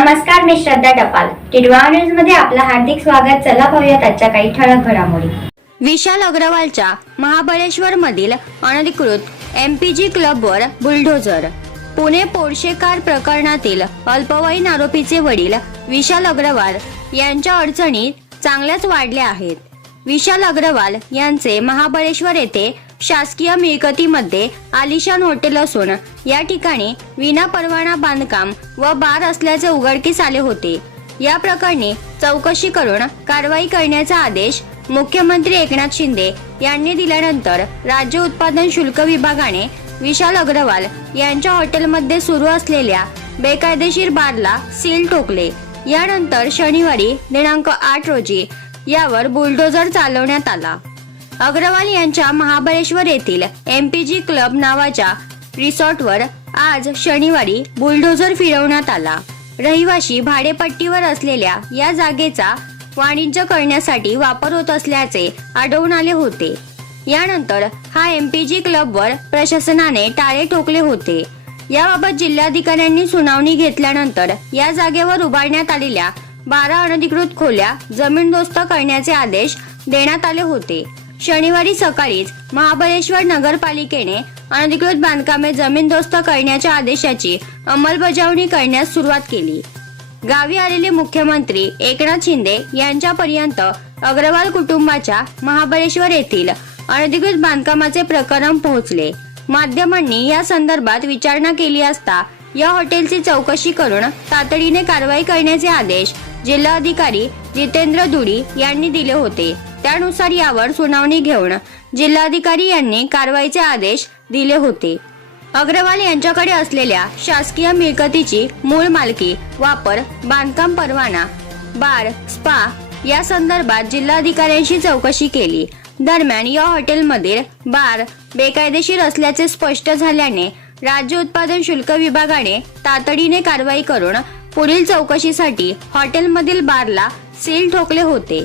नमस्कार मी श्रद्धा टपाल. टिडवा न्यूजमध्ये आपलं हार्दिक स्वागत. चला पाहूयात आजच्या काही ठळक घडामोडी. विशाल अग्रवालच्या महाबळेश्वर मधील अनधिकृत एमपीजी क्लबवर बुलडोझर. पुणे पोर्शे कार प्रकरणातील अल्पवयीन आरोपीचे वडील विशाल अग्रवाल यांच्या अडचणी चांगल्याच वाढल्या आहेत. विशाल अग्रवाल यांचे महाबळेश्वर येथे शासकीय मिळकतीमध्ये आलिशान हॉटेल असून या ठिकाणी विना परवाना बांधकाम व बार असल्याचे उघडकीस आले होते. या प्रकरणी चौकशी करून कारवाई करण्याचा आदेश मुख्यमंत्री एकनाथ शिंदे यांनी दिल्यानंतर राज्य उत्पादन शुल्क विभागाने विशाल अग्रवाल यांच्या हॉटेलमध्ये सुरू असलेल्या बेकायदेशीर बारला सील ठोकले. यानंतर शनिवारी दिनांक आठ रोजी यावर बुलडोझर चालवण्यात आला. अग्रवाल यांच्या महाबळेश्वर येथील एमपीजी क्लब नावाच्या रिसॉर्टवर आज शनिवारी बुलडोझर फिरवण्यात आला. रहिवाशी भाडेपट्टीवर असलेल्या या जागेचा वाणिज्य करण्यासाठी वापर होत असल्याचे आढळून आले होते. यानंतर हा एमपीजी क्लबवर प्रशासनाने टाळे ठोकले होते. याबाबत जिल्हाधिकाऱ्यांनी सुनावणी घेतल्यानंतर या जागेवर उभारण्यात आलेल्या बारा अनधिकृत खोल्या जमीनदोस्त करण्याचे आदेश देण्यात आले होते. शनिवारी सकाळीच महाबळेश्वर नगरपालिकेने अनधिकृत बांधकामे जमीनदोस्त करण्याच्या आदेशाची अंमलबजावणी करण्यास सुरुवात केली. गावी आलेले मुख्यमंत्री एकनाथ शिंदे यांच्यापर्यंत अग्रवाल कुटुंबाच्या महाबळेश्वर येथील अनधिकृत बांधकामाचे प्रकरण पोहोचले. माध्यमांनी या संदर्भात विचारणा केली असता या हॉटेलची चौकशी करून तातडीने कारवाई करण्याचे आदेश जिल्हाधिकारी जितेंद्र दुडी यांनी दिले होते. त्यानुसार यावर सुनावणी घेऊन जिल्हाधिकारी यांनी कारवाईचे आदेश दिले होते. अग्रवाल यांच्याकडे असलेल्या शासकीय मिळकतीची मूळ मालकी वापर बांधकाम परवाना बार स्पा या संदर्भात जिल्हाधिकाऱ्यांशी चौकशी केली. दरम्यान या हॉटेलमधील बार बेकायदेशीर असल्याचे स्पष्ट झाल्याने राज्य उत्पादन शुल्क विभागाने तातडीने कारवाई करून पुढील चौकशीसाठी हॉटेलमधील बारला सील ठोकले होते.